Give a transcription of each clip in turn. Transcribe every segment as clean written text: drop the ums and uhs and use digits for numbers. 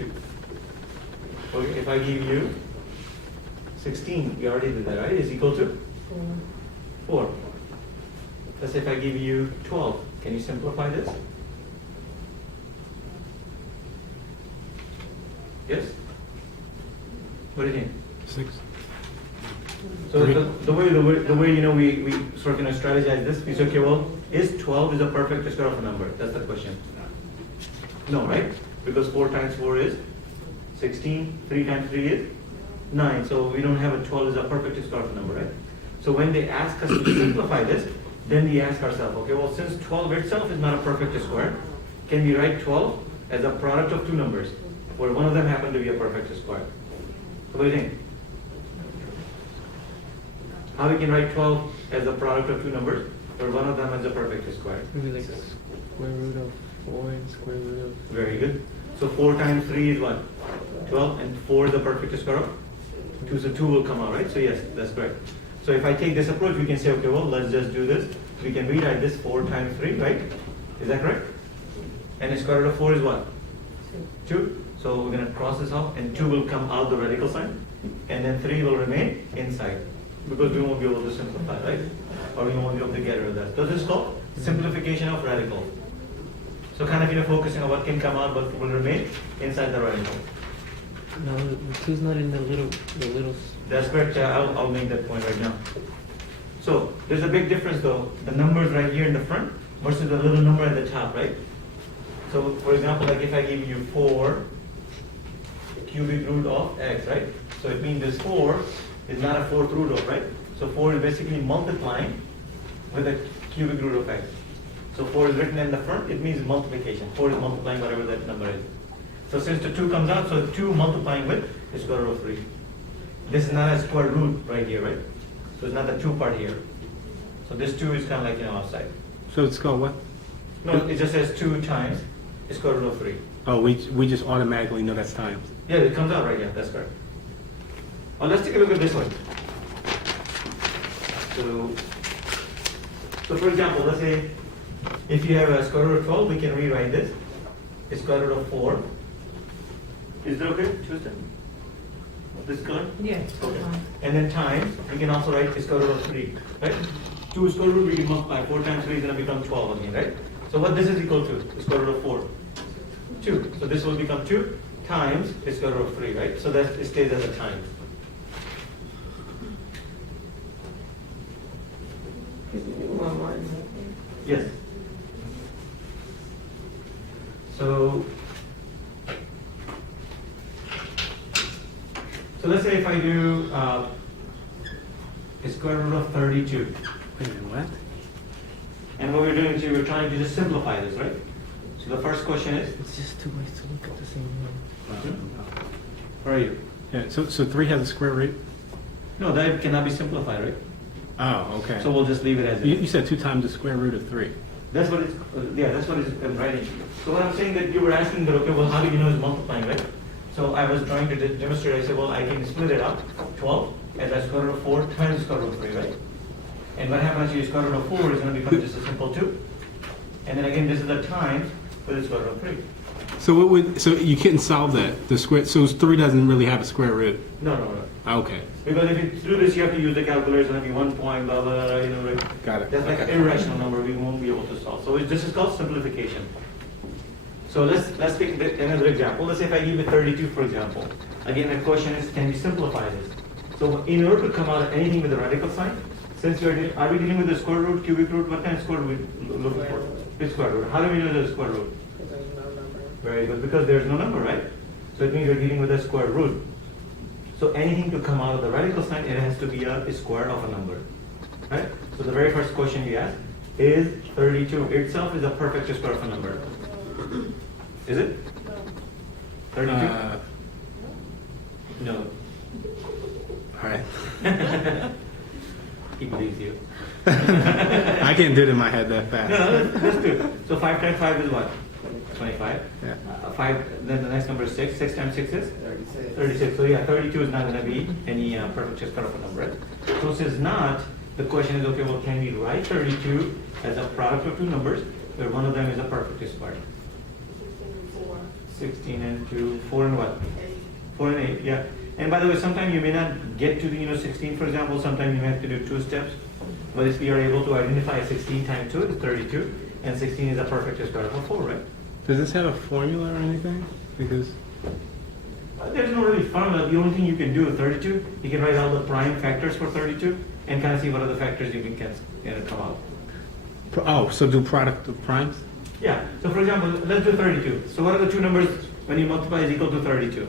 2. Okay, if I give you 16, we already did that, right? Is equal to 4. Let's say if I give you 12, can you simplify this? Yes? What do you think? 6. So the way we sort of strategize this, we say, okay, well, is 12 is a perfect square of a number? That's the question. No, right? Because 4 times 4 is 16, 3 times 3 is 9. So we don't have a 12 is a perfect square of a number, right? So when they ask us to simplify this, then we ask ourselves, okay, well, since 12 itself is not a perfect square, can we write 12 as a product of two numbers, where one of them happen to be a perfect square? So what do you think? How we can write 12 as a product of two numbers, where one of them is a perfect square? Maybe like square root of 4 and square root of... Very good. So 4 times 3 is what? 12, and 4 is the perfect square of 2, so 2 will come out, right? So yes, that's correct. So if I take this approach, we can say, okay, well, let's just do this. We can rewrite this 4 times 3, right? Is that correct? And the square root of 4 is what? 2. So we're going to cross this out, and 2 will come out the radical sign, and then 3 will remain inside, because we won't be able to simplify, right? Or we won't be able to get rid of that. So this is called simplification of radical. So kind of focusing on what can come out, but will remain inside the radical. No, the 2's not in the little... That's correct. I'll make that point right now. So there's a big difference though. The numbers right here in the front versus the little number at the top, right? So for example, like if I give you 4 cubic root of x, right? So it means this 4 is not a 4th root of, right? So 4 is basically multiplying with a cubic root of x. So 4 is written in the front, it means multiplication. 4 is multiplying whatever that number is. So since the 2 comes out, so 2 multiplying with the square root of 3. This is not a square root right here, right? So it's not the 2 part here. So this 2 is kind of like, outside. So it's called what? No, it just says 2 times the square root of 3. Oh, we just automatically know that's times. Yeah, it comes out right here, that's correct. Well, let's take a look at this one. So for example, let's say if you have a square root of 12, we can rewrite this. The square root of 4. Is that okay? Choose that. This color? Yeah. Okay. And then times, we can also write the square root of 3, right? 2 square root, we can multiply. 4 times 3 is going to become 12 again, right? So what this is equal to? The square root of 4. 2. So this will become 2 times the square root of 3, right? So that it stays as a times. Yes. So let's say if I do the square root of 32. Wait a minute, what? And what we're doing is we're trying to just simplify this, right? So the first question is, It's just 2 ways to look at the same one. where are you? Yeah, so 3 has a square root? No, that cannot be simplified, right? Oh, okay. So we'll just leave it as You is. said 2 times the square root of 3. That's what it's, that's what I'm writing. So what I'm saying that you were asking that, okay, well, how do you know it's multiplying, right? So I was trying to demonstrate, I said, well, I can split it up, 12, as a square root of 4 times the square root of 3, right? And what happens to the square root of 4 is going to become just a simple 2. And then again, this is the times with the square root of 3. So you couldn't solve that, the square, so 3 doesn't really have a square root? No. Okay, Because if you do this, you have to use the calculator, it's going to be 1 point, blah, blah, blah, right? got it. That's like an irrational number we won't be able to solve. So this is called simplification. So let's take another example. Let's say if I give you 32, for example. Again, the question is, can we simplify this? So in order to come out of anything with a radical sign, since are we dealing with the square root, cubic root? What kind of square root are we looking for? Which square root? How do we know the square root? Because there's no number. Very good, because there's no number, right? So it means we're dealing with a square root. So anything to come out of the radical sign, it has to be a square of a number, right? So the very first question we ask is 32 itself is a perfect square of a number. Is it? 32? No. All right. He believes you. I can't do it in my head that fast. No, let's do it. So 5 times 5 is what? 25. Yeah. 5, then the next number is 6. 6 times 6 is? 36. So yeah, 32 is not going to be any perfect square of a number, right? So since not, the question is, okay, well, can we write 32 as a product of two numbers where one of them is a perfect square? 16 and 2, 4 and what? 4 and 8, yeah. And by the way, sometimes you may not get to the 16, for example, sometimes you may have to do 2 steps. But if you are able to identify 16 times 2 is 32, and 16 is a perfect square root of 4, right? Does this have a formula or anything? Because There's no really formula. The only thing you can do with 32, you can write all the prime factors for 32 and kind of see what are the factors you can come out. so do product of primes? Yeah. So for example, let's do 32. So what are the two numbers when you multiply is equal to 32?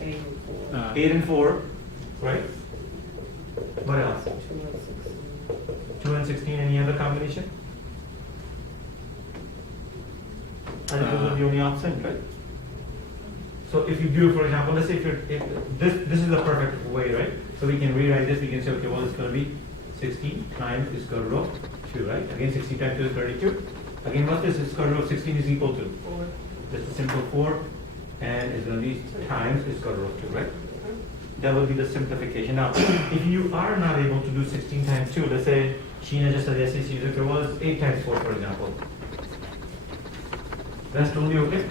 8 and 4. 8 and 4, right? What else? 2 and 16, any other combination? I think those are the only option, right? So if you do, for example, let's say if this is the perfect way, right? So we can rewrite this, we can say, okay, well, it's going to be 16 times the square root of 2, right? Again, 16 times 2 is 32. Again, what this square root of 16 is equal to? 4. Just a simple 4, and it's going to be times the square root of 2, right? That will be the simplification. Now, if you are not able to do 16 times 2, let's say Sheena just said yes, okay, well, it's 8 times 4, for example. That's totally okay.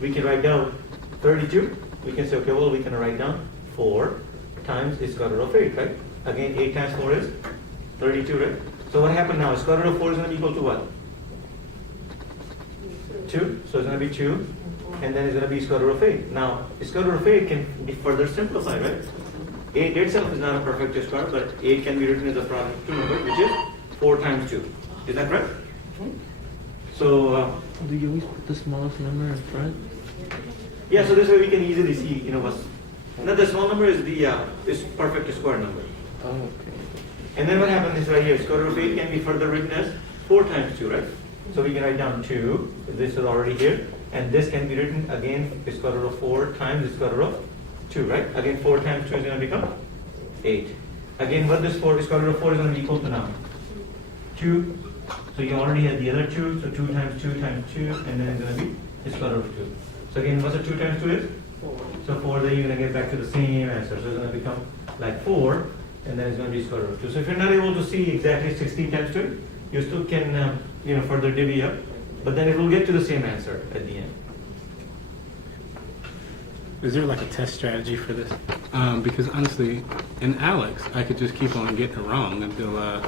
We can write down 32. We can say, okay, well, we can write down 4 times the square root of 8, right? Again, 8 times 4 is 32, right? So what happened now? Square root of 4 is going to be equal to what? 2. So it's going to be 2. And then it's going to be square root of 8. Now, square root of 8 can be further simplified, right? 8 itself is not a perfect square, but 8 can be written as a product of 2 numbers, which is 4 times 2. Is that correct? So, Do you always put the smallest number in front? yeah, so this way we can easily see, what's... Now, the small number is the is perfect square number. Oh, okay. And then what happens is right here, square root of 8 can be further written as 4 times 2, right? So we can write down 2, this is already here, and this can be written again, the square root of 4 times the square root of 2, right? Again, 4 times 2 is going to become 8. Again, what this square root of 4 is going to be equal to now? 2. So you already had the other 2, so 2 times 2 times 2, and then it's going to be the square root of 2. So again, what's the 2 times 2 is? 4. So 4, then you're going to get back to the same answer. So it's going to become like 4, and then it's going to be square root of 2. So if you're not able to see exactly 16 times 2, you still can further divvy up, but then it will get to the same answer at the end. Is there like a test strategy for this? Because honestly, in Alex, I could just keep on getting it wrong until I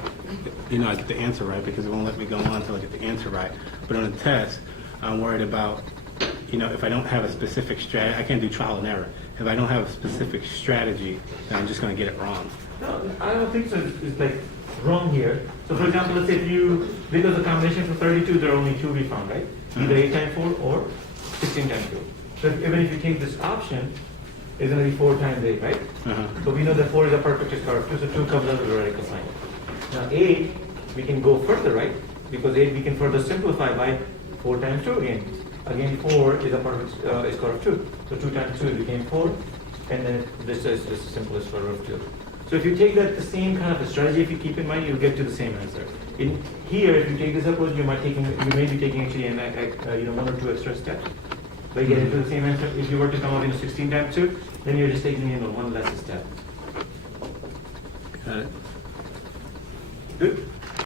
get the answer right, because it won't let me go on until I get the answer right. But on a test, I'm worried about, if I don't have a specific strategy, I can't do trial and error. If I don't have a specific strategy, then I'm just going to get it wrong. No, I don't think so. It's like wrong here. So for example, let's say because the combination for 32, there are only 2 we found, right? Either 8 times 4 or 16 times 2. So even if you take this option, it's going to be 4 times 8, right? So we know that 4 is a perfect square of 2, so 2 comes out as a radical sign. Now 8, we can go further, right? Because 8 we can further simplify by 4 times 2 again. Again, 4 is a perfect square of 2. So 2 times 2 became 4, and then this is the simplest square root of 2. So if you take the same kind of a strategy, if you keep in mind, you'll get to the same answer. In here, if you take this approach, you may be taking actually 1 or 2 extra steps. But you get into the same answer. If you were to come out 16 times 2, then you're just taking 1 less step. Got it. Good?